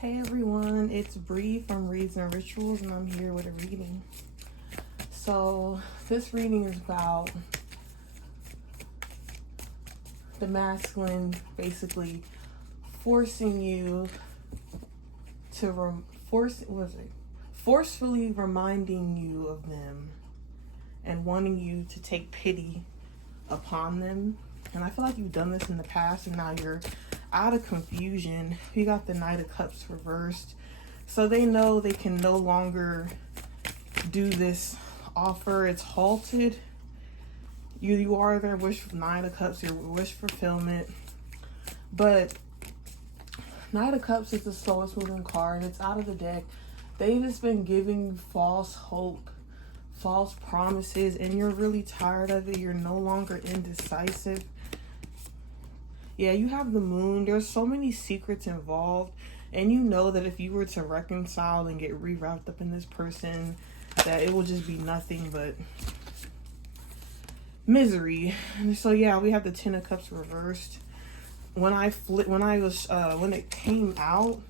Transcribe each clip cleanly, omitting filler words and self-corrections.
Hey everyone, it's Bree from Reads and Rituals, and I'm here with a reading. So, this reading is about the masculine basically forcing you to forcefully reminding you of them and wanting you to take pity upon them. And I feel like you've done this in the past and now you're out of confusion. You got the Knight of Cups reversed. So they know they can no longer do this offer. It's halted. You are their wish, Nine of Cups, your wish fulfillment. But Knight of Cups is the slowest moving card. It's out of the deck. They've just been giving false hope, false promises, and you're really tired of it. You're no longer indecisive. Yeah, you have the Moon. There's so many secrets involved. And you know that if you were to reconcile and get re-wrapped up in this person, that it will just be nothing but misery. And so yeah, we have the Ten of Cups reversed. When it came out,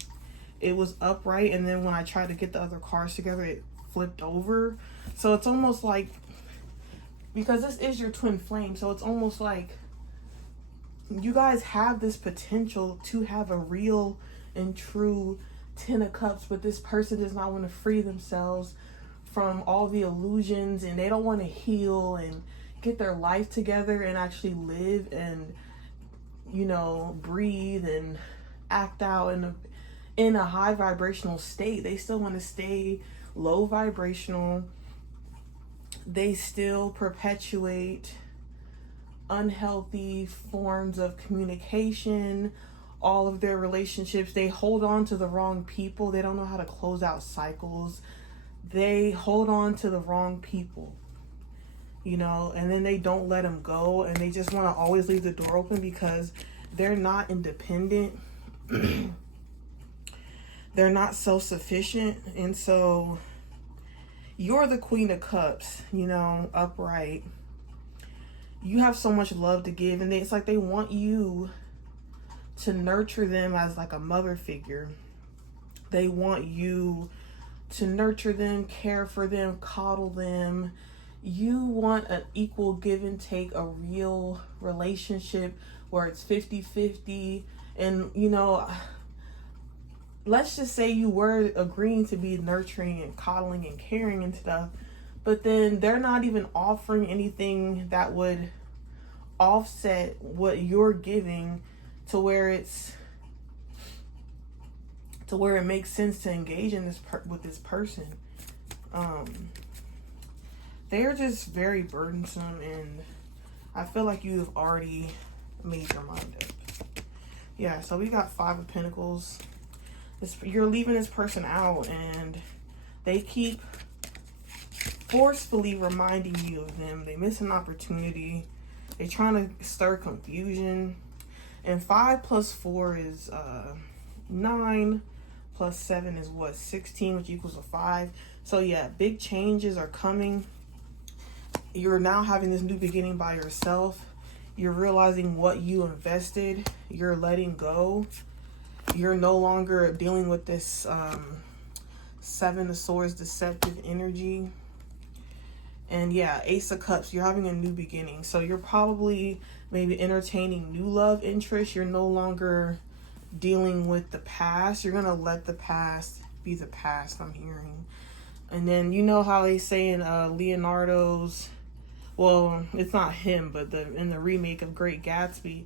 it was upright, and then when I tried to get the other cards together, it flipped over. So it's almost like, because this is your twin flame, so it's almost like you guys have this potential to have a real and true Ten of Cups, but this person does not want to free themselves from all the illusions, and they don't want to heal and get their life together and actually live and, you know, breathe and act out in a high vibrational state. They still want to stay low vibrational. They still perpetuate unhealthy forms of communication. All of their relationships, they hold on to the wrong people. They don't know how to close out cycles. They hold on to the wrong people, you know, and then they don't let them go, and they just want to always leave the door open because they're not independent. They're not self-sufficient. And so you're the Queen of Cups, you know, upright. You have so much love to give, and it's like they want you to nurture them as like a mother figure. They want you to nurture them, care for them, coddle them. You want an equal give and take, a real relationship where it's 50-50. And, you know, let's just say you were agreeing to be nurturing and coddling and caring and stuff, but then they're not even offering anything that would offset what you're giving to where it makes sense to engage in this with this person. They're just very burdensome, and I feel like you've already made your mind up. Yeah, so we got Five of Pentacles. You're leaving this person out, and they keep forcefully reminding you of them. They miss an opportunity. They're trying to stir confusion. And 5 plus 4 is 9. Plus 7 is what? 16, which equals a 5. So yeah, big changes are coming. You're now having this new beginning by yourself. You're realizing what you invested. You're letting go. You're no longer dealing with this Seven of Swords deceptive energy. And yeah, Ace of Cups, you're having a new beginning. So you're probably maybe entertaining new love interests. You're no longer dealing with the past. You're going to let the past be the past, I'm hearing. And then you know how they say in Leonardo's, well, it's not him, but in the remake of Great Gatsby,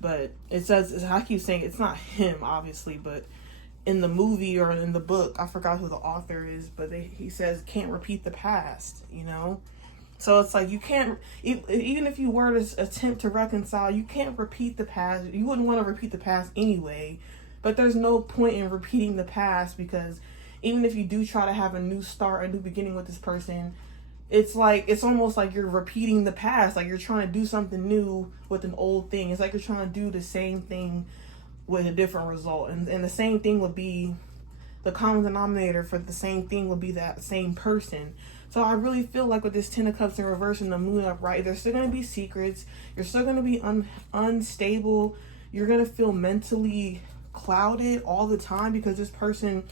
but it says, I keep saying it's not him, obviously, but in the movie or in the book, I forgot who the author is, but he says can't repeat the past, you know? So it's like you can't, even if you were to attempt to reconcile, you can't repeat the past. You wouldn't want to repeat the past anyway, but there's no point in repeating the past, because even if you do try to have a new start, a new beginning with this person, it's almost like you're repeating the past. Like you're trying to do something new with an old thing. It's like you're trying to do the same thing with a different result. And the same thing would be, the common denominator for the same thing would be that same person. So I really feel like with this Ten of Cups in reverse and the Moon upright, there's still going to be secrets. You're still going to be unstable. You're going to feel mentally clouded all the time because this person,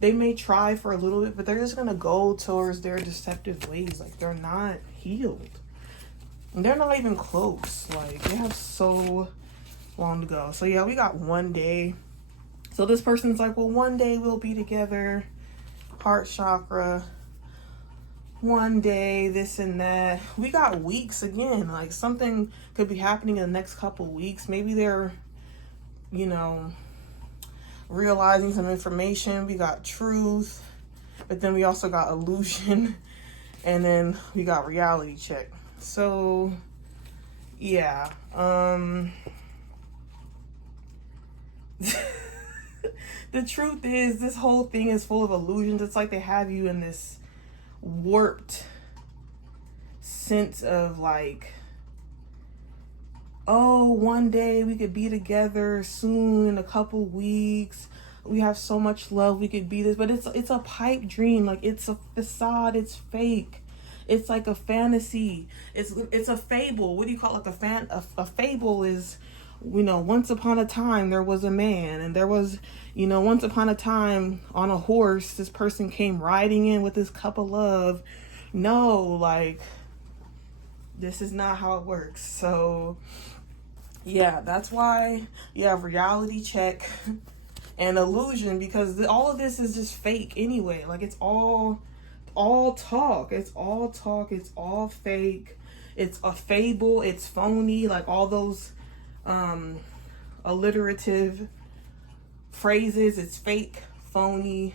they may try for a little bit, but they're just gonna go towards their deceptive ways. Like, they're not healed. And they're not even close. Like, they have so long to go. So yeah, we got one day. So this person's like, well, one day we'll be together. Heart chakra. One day, this and that. We got weeks again. Like, something could be happening in the next couple weeks. Maybe they're, you know, realizing some information. We got truth, but then we also got illusion, and then we got reality check. So yeah, the truth is, this whole thing is full of illusions. It's like they have you in this warped sense of like, oh, one day we could be together soon, in a couple weeks. We have so much love, we could be this. But it's a pipe dream. Like, it's a facade. It's fake. It's like a fantasy. It's a fable. What do you call it? Like a fable is, you know, once upon a time there was a man, and there was, you know, once upon a time on a horse, this person came riding in with this cup of love. No, like, this is not how it works. So yeah, that's why you have reality check and illusion, because all of this is just fake anyway. Like, it's all talk. It's all talk. It's all fake. It's a fable. It's phony. Like, all those alliterative phrases. It's fake, phony,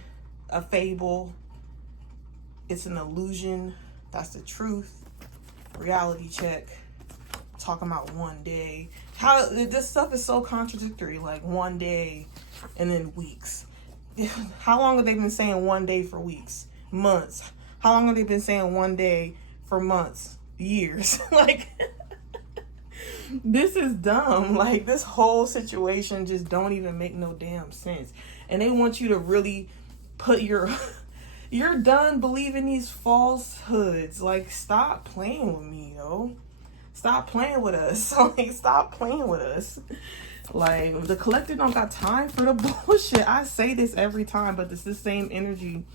a fable. It's an illusion. That's the truth. Reality check. Talking about one day. How this stuff is so contradictory. Like, one day and then weeks. How long have they been saying one day for weeks? Months. How long have they been saying one day for months? Years. Like, this is dumb. Like, this whole situation just don't even make no damn sense. And they want you to really put you're done believing these falsehoods. Like, stop playing with me, yo. Stop playing with us. Like, stop playing with us. Like, the collective don't got time for the bullshit. I say this every time, but this same energy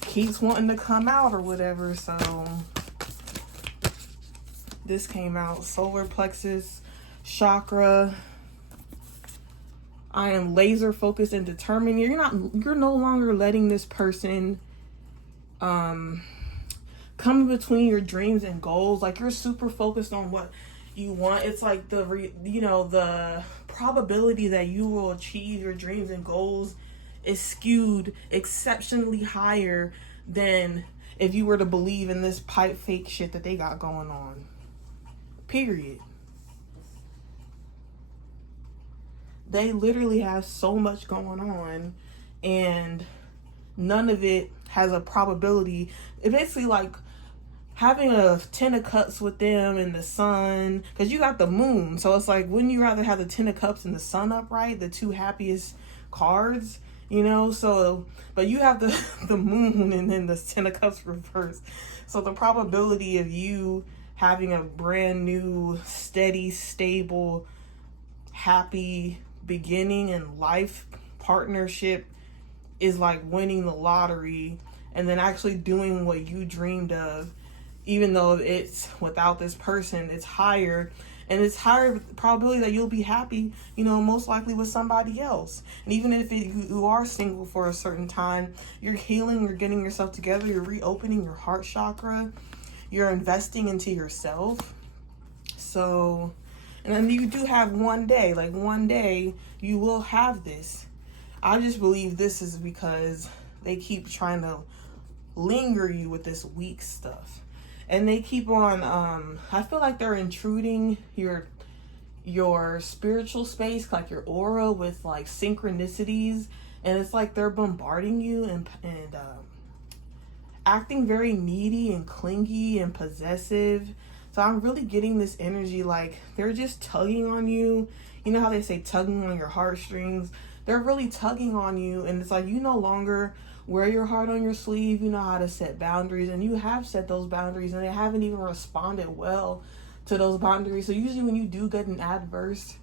keeps wanting to come out or whatever. So this came out. Solar plexus chakra. I am laser focused and determined. You're no longer letting this person come in between your dreams and goals. Like, you're super focused on what you want. It's like the probability that you will achieve your dreams and goals is skewed exceptionally higher than if you were to believe in this pipe fake shit that they got going on. Period. They literally have so much going on, and none of it has a probability. It basically like having a 10 of cups with them in the sun, because you got the moon. So it's like, wouldn't you rather have the 10 of cups and the sun upright, the two happiest cards, you know? So, but you have the moon and then the 10 of cups reversed. So the probability of you having a brand new, steady, stable, happy beginning in life partnership is like winning the lottery and then actually doing what you dreamed of. Even though it's without this person, it's higher. And it's higher probability that you'll be happy, you know, most likely with somebody else. And even if you are single for a certain time, you're healing, you're getting yourself together, you're reopening your heart chakra, you're investing into yourself. So, and then you do have one day, like one day you will have this. I just believe this is because they keep trying to linger you with this weak stuff. And they keep on, I feel like they're intruding your spiritual space, like your aura, with like synchronicities. And it's like they're bombarding you and acting very needy and clingy and possessive. So I'm really getting this energy like they're just tugging on you. You know how they say tugging on your heartstrings? They're really tugging on you. And it's like you no longer wear your heart on your sleeve. You know how to set boundaries, and you have set those boundaries, and they haven't even responded well to those boundaries. So usually when you do get an adverse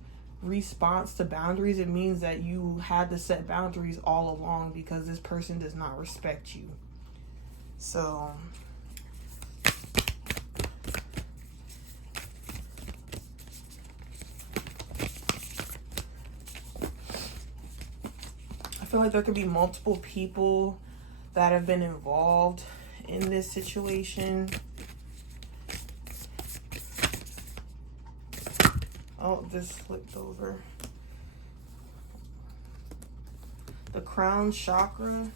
response to boundaries, it means that you had to set boundaries all along because this person does not respect you. So I feel like there could be multiple people that have been involved in this situation. Oh, this flipped over. The crown chakra.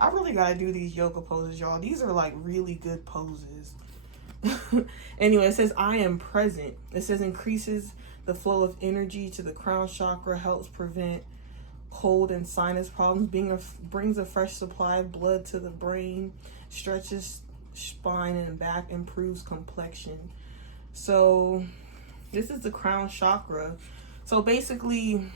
I really gotta do these yoga poses, y'all. These are like really good poses. Anyway, it says, I am present. It says increases the flow of energy to the crown chakra, helps prevent cold and sinus problems, brings a fresh supply of blood to the brain, stretches spine and back, improves complexion. So this is the crown chakra. So basically,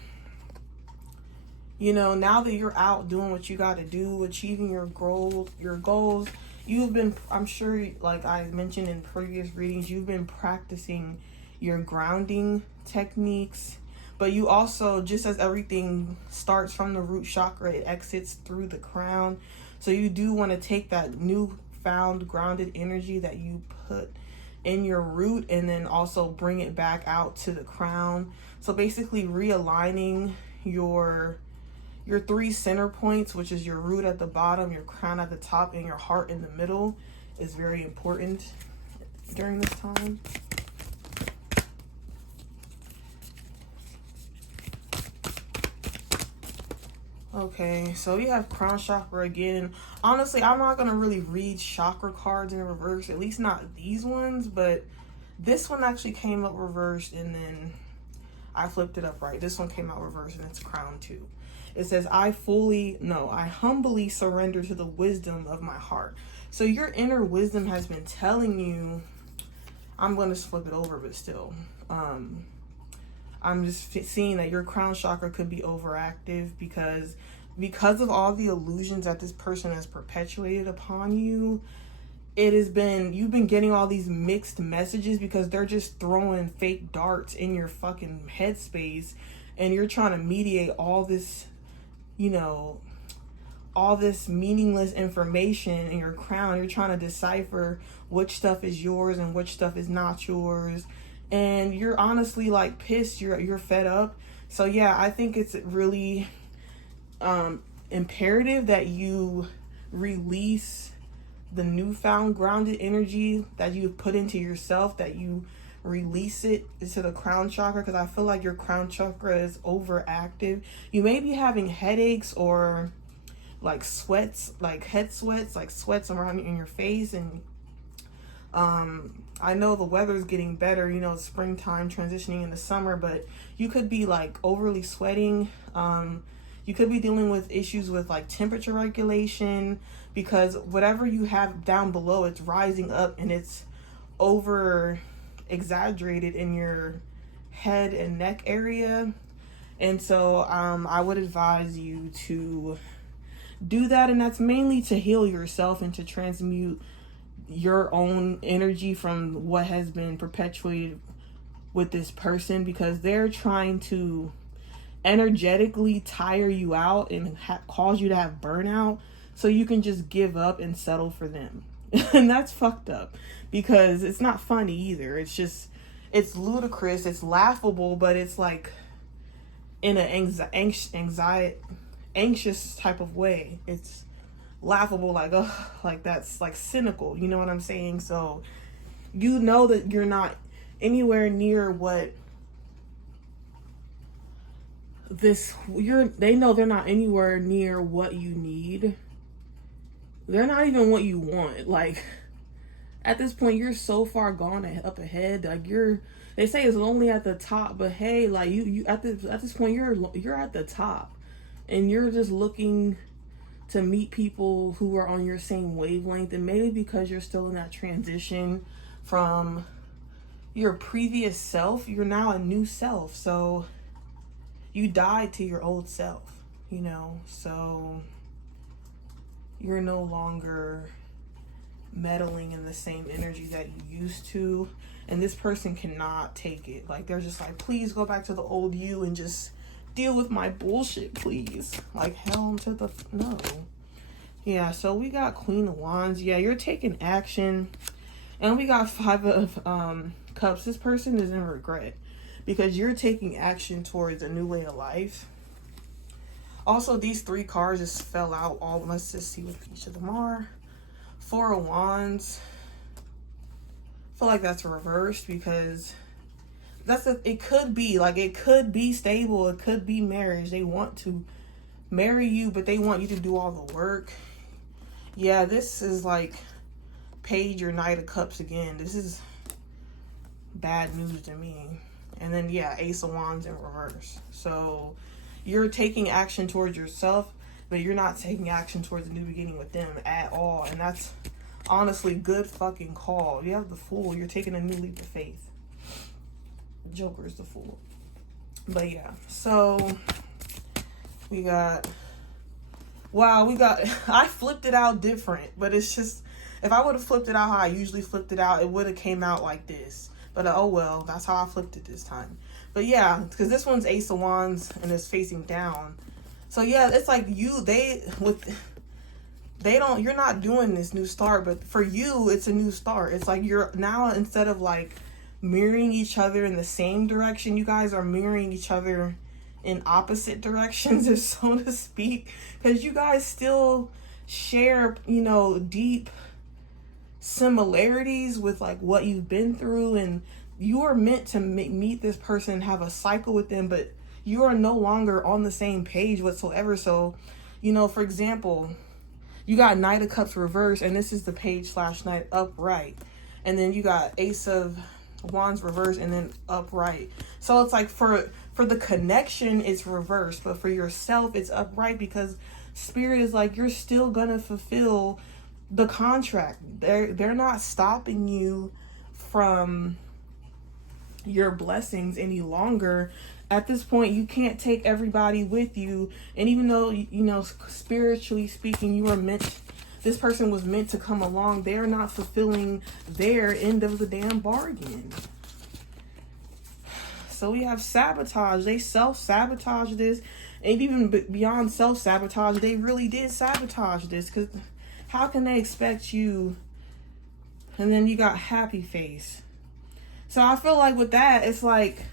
you know, now that you're out doing what you got to do, achieving your goals, you've been, I'm sure, like I mentioned in previous readings, you've been practicing your grounding techniques. But you also, just as everything starts from the root chakra, it exits through the crown. So you do want to take that newfound grounded energy that you put in your root and then also bring it back out to the crown. So basically realigning your 3 center points, which is your root at the bottom, your crown at the top, and your heart in the middle, is very important during this time. Okay, so we have crown chakra again. Honestly, I'm not going to really read chakra cards in reverse, at least not these ones, but this one actually came up reversed and then I flipped it up right. This one came out reversed and it's crown too. It says, I humbly surrender to the wisdom of my heart. So your inner wisdom has been telling you, I'm going to flip it over, but still, I'm just seeing that your crown chakra could be overactive because of all the illusions that this person has perpetuated upon you. You've been getting all these mixed messages because they're just throwing fake darts in your fucking headspace, and you're trying to mediate all this, you know, all this meaningless information in your crown. You're trying to decipher which stuff is yours and which stuff is not yours. And you're honestly like pissed, you're fed up. So yeah, I think it's really imperative that you release the newfound grounded energy that you've put into yourself, that you release it into the crown chakra, because I feel like your crown chakra is overactive. You may be having headaches or like sweats, like head sweats, like sweats around in your face. And I know the weather is getting better, you know, it's springtime transitioning into summer, but you could be like overly sweating. You could be dealing with issues with like temperature regulation, because whatever you have down below, it's rising up and it's over exaggerated in your head and neck area. And so I would advise you to do that, and that's mainly to heal yourself and to transmute your own energy from what has been perpetuated with this person, because they're trying to energetically tire you out and cause you to have burnout so you can just give up and settle for them. And that's fucked up, because it's not funny either. It's just, it's ludicrous, it's laughable, but it's like in an anxious type of way. It's laughable, like, oh, like that's like cynical, you know what I'm saying? So you know that you're not anywhere near what they know they're not anywhere near what you need. They're not even what you want. Like, at this point, you're so far gone up ahead. Like, they say it's only at the top, but hey, like you at this point, you're at the top, and you're just looking to meet people who are on your same wavelength. And maybe because you're still in that transition from your previous self, you're now a new self. So you died to your old self, you know, so you're no longer meddling in the same energy that you used to, and this person cannot take it. Like, they're just like, please go back to the old you and just deal with my bullshit, please. Like, hell to the no. Yeah, so we got Queen of Wands. Yeah, you're taking action. And we got Five of Cups. This person is in regret because you're taking action towards a new way of life. Also, these 3 cards just fell out. Let's just see what each of them are. Four of Wands. I feel like that's reversed because it could be like, it could be stable, it could be marriage. They want to marry you, but they want you to do all the work. Yeah, this is like Page or Knight of Cups again. This is bad news to me. And then yeah, Ace of Wands in reverse. So you're taking action towards yourself, but you're not taking action towards a new beginning with them at all. And that's honestly good fucking call. You have the Fool. You're taking a new leap of faith. Joker's the Fool. But yeah, so we got, wow, I flipped it out different, but it's just, if I would have flipped it out how I usually flipped it out, it would have came out like this. But oh well, that's how I flipped it this time. But yeah, because this one's Ace of Wands and is facing down. So yeah, it's like you're not doing this new start, but for you, it's a new start. It's like you're now, instead of like mirroring each other in the same direction, you guys are mirroring each other in opposite directions, if so to speak, because you guys still share, deep similarities with like what you've been through, and you are meant to meet this person and have a cycle with them, but you are no longer on the same page whatsoever. So, for example, you got Knight of Cups reverse, and this is the Page / Knight upright, and then you got Ace of Wands reverse and then upright. So it's like for the connection it's reversed, but for yourself it's upright, because Spirit is like, you're still gonna fulfill the contract. They're not stopping you from your blessings any longer. At this point, you can't take everybody with you, and even though spiritually speaking, this person was meant to come along, they're not fulfilling their end of the damn bargain. So we have sabotage. They self-sabotage this, and even beyond self-sabotage, they really did sabotage this, because how can they expect you? And then you got happy face. So I feel like with that, it's like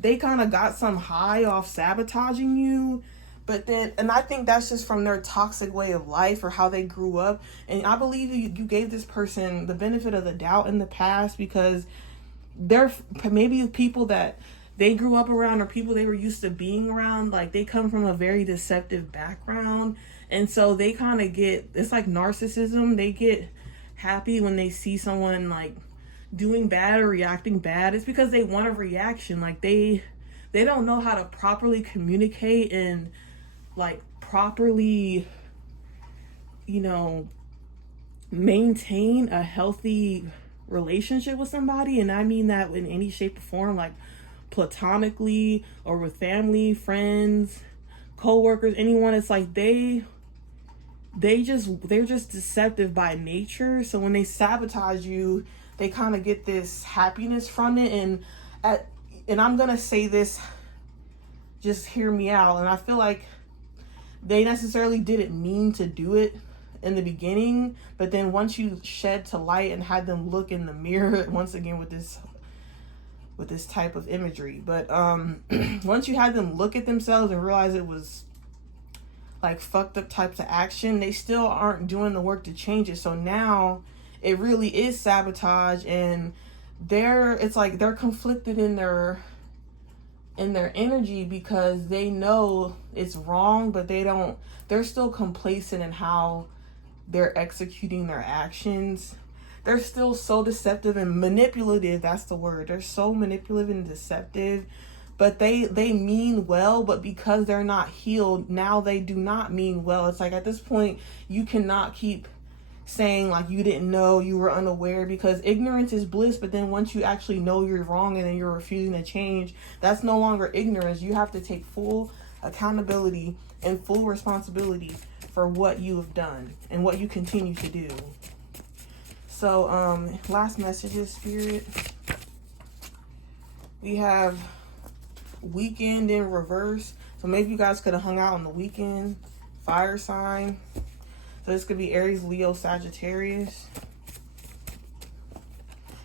they kind of got some high off sabotaging you, but then, and I think that's just from their toxic way of life or how they grew up. And I believe you gave this person the benefit of the doubt in the past, because they're maybe people that they grew up around or people they were used to being around, like they come from a very deceptive background. And so they kind of it's like narcissism. They get happy when they see someone like doing bad or reacting bad. It's because they want a reaction. Like they don't know how to properly communicate and like properly, maintain a healthy relationship with somebody. And I mean that in any shape or form, like platonically or with friends, co-workers, anyone. It's like they're just deceptive by nature. So when they sabotage you, they kind of get this happiness from it. And I'm gonna say this, just hear me out. And I feel like they necessarily didn't mean to do it in the beginning, but then once you shed to light and had them look in the mirror, once again with this type of imagery, but once you had them look at themselves and realize it was like fucked up types of action, they still aren't doing the work to change it. So now it really is sabotage, and it's like they're conflicted in their energy, because they know it's wrong, but they're still complacent in how they're executing their actions. They're still so deceptive and manipulative. That's the word. They're so manipulative and deceptive, but they mean well, but because they're not healed, now they do not mean well. It's like at this point, you cannot keep saying like you didn't know, you were unaware, because ignorance is bliss. But then once you actually know you're wrong and then you're refusing to change, that's no longer ignorance. You have to take full accountability and full responsibility for what you have done and what you continue to do. So, last messages, Spirit. We have weekend in reverse. So maybe you guys could have hung out on the weekend. Fire sign. So this could be Aries, Leo, Sagittarius.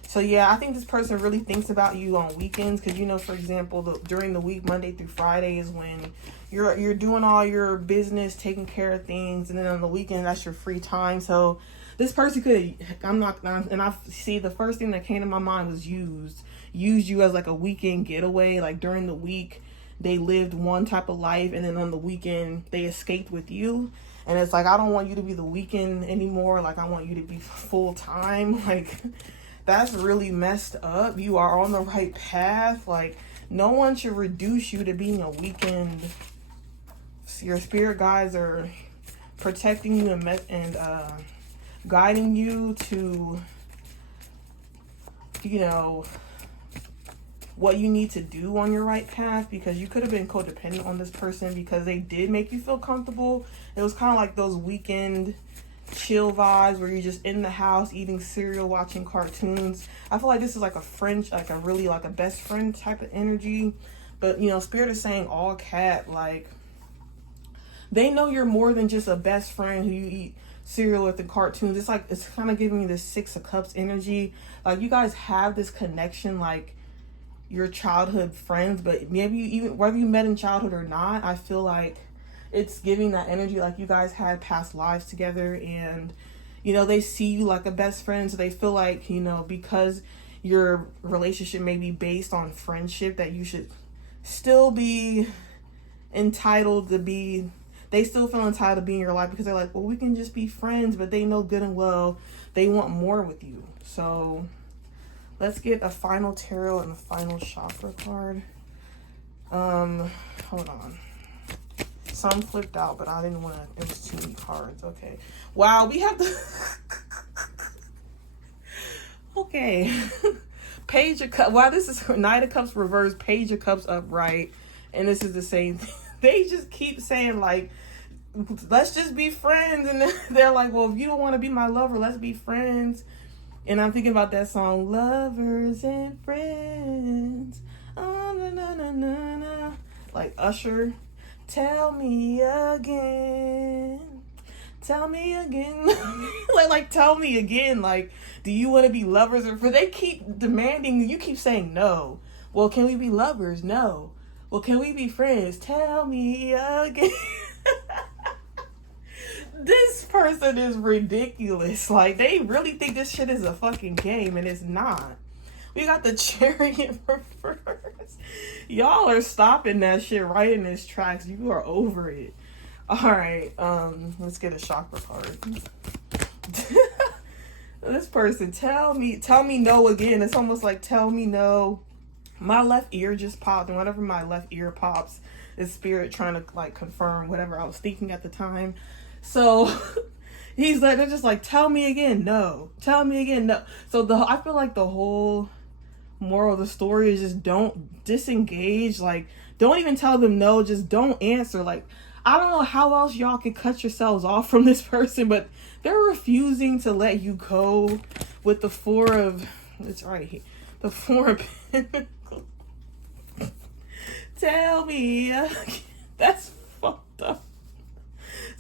So yeah, I think this person really thinks about you on weekends, because, you know, for example, during the week, Monday through Friday is when you're doing all your business, taking care of things, and then on the weekend, that's your free time. So this person could, and I see the first thing that came to my mind was used you as like a weekend getaway. Like during the week, they lived one type of life, and then on the weekend, they escaped with you. And it's like, I don't want you to be the weekend anymore. Like, I want you to be full time. Like, that's really messed up. You are on the right path. Like, no one should reduce you to being a weekend. Your spirit guides are protecting you and guiding you to, you know, what you need to do on your right path, because you could have been codependent on this person because they did make you feel comfortable. It was kind of like those weekend chill vibes where you're just in the house eating cereal, watching cartoons. I feel like this is like a friend, like a really like a best friend type of energy. But, you know, Spirit is saying all cat, like, they know you're more than just a best friend who you eat cereal with and cartoons. It's like, it's kind of giving me this Six of Cups energy. Like, you guys have this connection, like your childhood friends, but maybe even whether you met in childhood or not, I feel like it's giving that energy like you guys had past lives together, and, you know, they see you like a best friend, so they feel like, you know, because your relationship may be based on friendship, that you should still be entitled to be, they still feel entitled to be in your life, because they're like, well, we can just be friends, but they know good and well they want more with you. So let's get a final tarot and a final chakra card. Hold on. Some flipped out, but I didn't want to, it was too many cards. Okay. Wow, we have the okay. Page of Cups. Wow, this is Knight of Cups reversed, Page of Cups upright, and this is the same thing. They just keep saying, like, let's just be friends, and they're like, well, if you don't want to be my lover, let's be friends. And I'm thinking about that song, Lovers and Friends. Oh, na, na, na, na, na. Like Usher. Tell me again. Tell me again. like, tell me again. Like, do you want to be lovers or friends? They keep demanding, you keep saying no. Well, can we be lovers? No. Well, can we be friends? Tell me again. This person is ridiculous. Like, they really think this shit is a fucking game, and it's not. We got the Chariot reverse. Y'all are stopping that shit right in its tracks. You are over it. All right, let's get a chakra card. This person, tell me no again. It's almost like tell me no. My left ear just popped, and whenever my left ear pops, it's Spirit trying to like confirm whatever I was thinking at the time. So he's like, they're just like, tell me again, no. Tell me again, no. So I feel like the whole moral of the story is just don't disengage. Like, don't even tell them no, just don't answer. Like, I don't know how else y'all could cut yourselves off from this person, but they're refusing to let you go with the Four of, it's right here, the Four of Pentacles. Tell me, that's fucked up.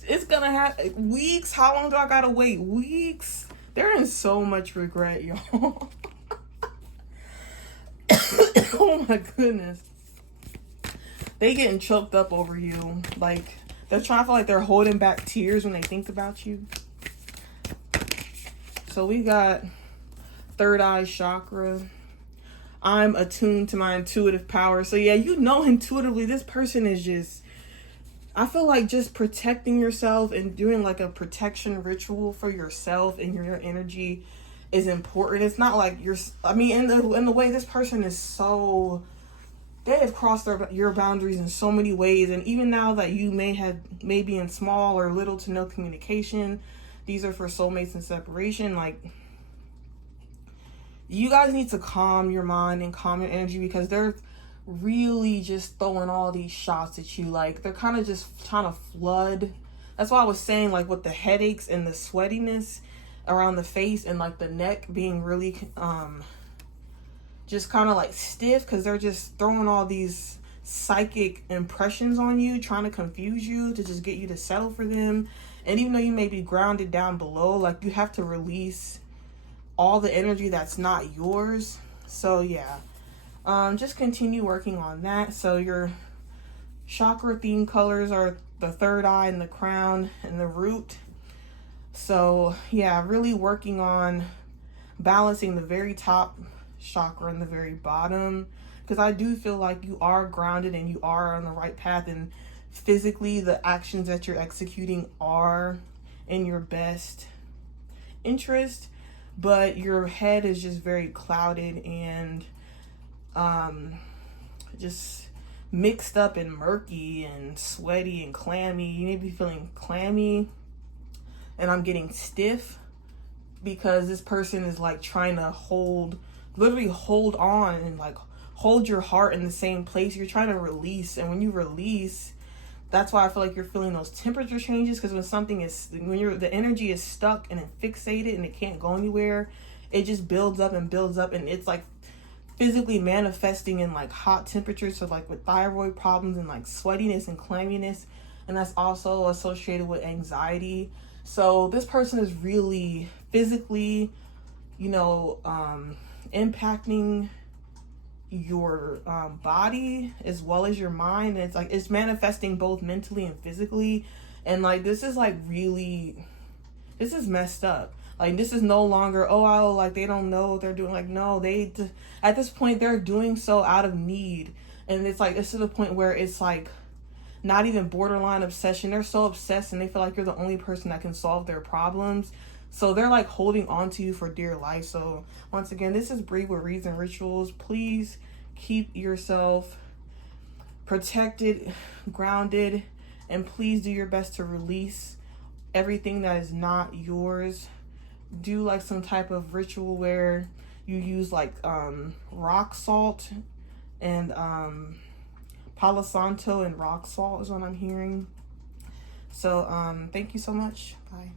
It's gonna have weeks. How long do I gotta wait? Weeks. They're in so much regret, y'all. Oh my goodness. They getting choked up over you. Like, they're trying to feel like they're holding back tears when they think about you. So we got third eye chakra. I'm attuned to my intuitive power. So yeah, you know intuitively this person is just, I feel like just protecting yourself and doing like a protection ritual for yourself and your energy is important. It's not like I mean, in the way this person is so, they have crossed your boundaries in so many ways. And even now that you may be in small or little to no communication, these are for soulmates and separation. Like, you guys need to calm your mind and calm your energy, because they're really just throwing all these shots at you. Like, they're kind of just trying to flood. That's why I was saying, like, with the headaches and the sweatiness, around the face and like the neck being really just kind of like stiff, because they're just throwing all these psychic impressions on you, trying to confuse you to just get you to settle for them. And even though you may be grounded down below, like you have to release all the energy that's not yours. So yeah, just continue working on that. So your chakra theme colors are the third eye and the crown and the root. So yeah, really working on balancing the very top chakra and the very bottom, because I do feel like you are grounded and you are on the right path, and physically the actions that you're executing are in your best interest, but your head is just very clouded and just mixed up and murky and sweaty and clammy. You may be feeling clammy, and I'm getting stiff because this person is like trying to literally hold on and like hold your heart in the same place. You're trying to release, and when you release, that's why I feel like you're feeling those temperature changes, because when the energy is stuck and fixated and it can't go anywhere, it just builds up and builds up, and it's like physically manifesting in like hot temperatures. So like with thyroid problems and like sweatiness and clamminess, and that's also associated with anxiety. So this person is really physically, impacting your body as well as your mind. And it's like it's manifesting both mentally and physically. And like this is messed up. Like this is no longer, like they don't know what they're doing. Like no, at this point they're doing so out of need. And it's to the point where it's like not even borderline obsession. They're so obsessed and they feel like you're the only person that can solve their problems. So they're like holding on to you for dear life. So once again, this is Bree with Reads and Rituals. Please keep yourself protected, grounded, and please do your best to release everything that is not yours. Do like some type of ritual where you use like rock salt and Palo Santo and rock salt is what I'm hearing. So thank you so much. Bye.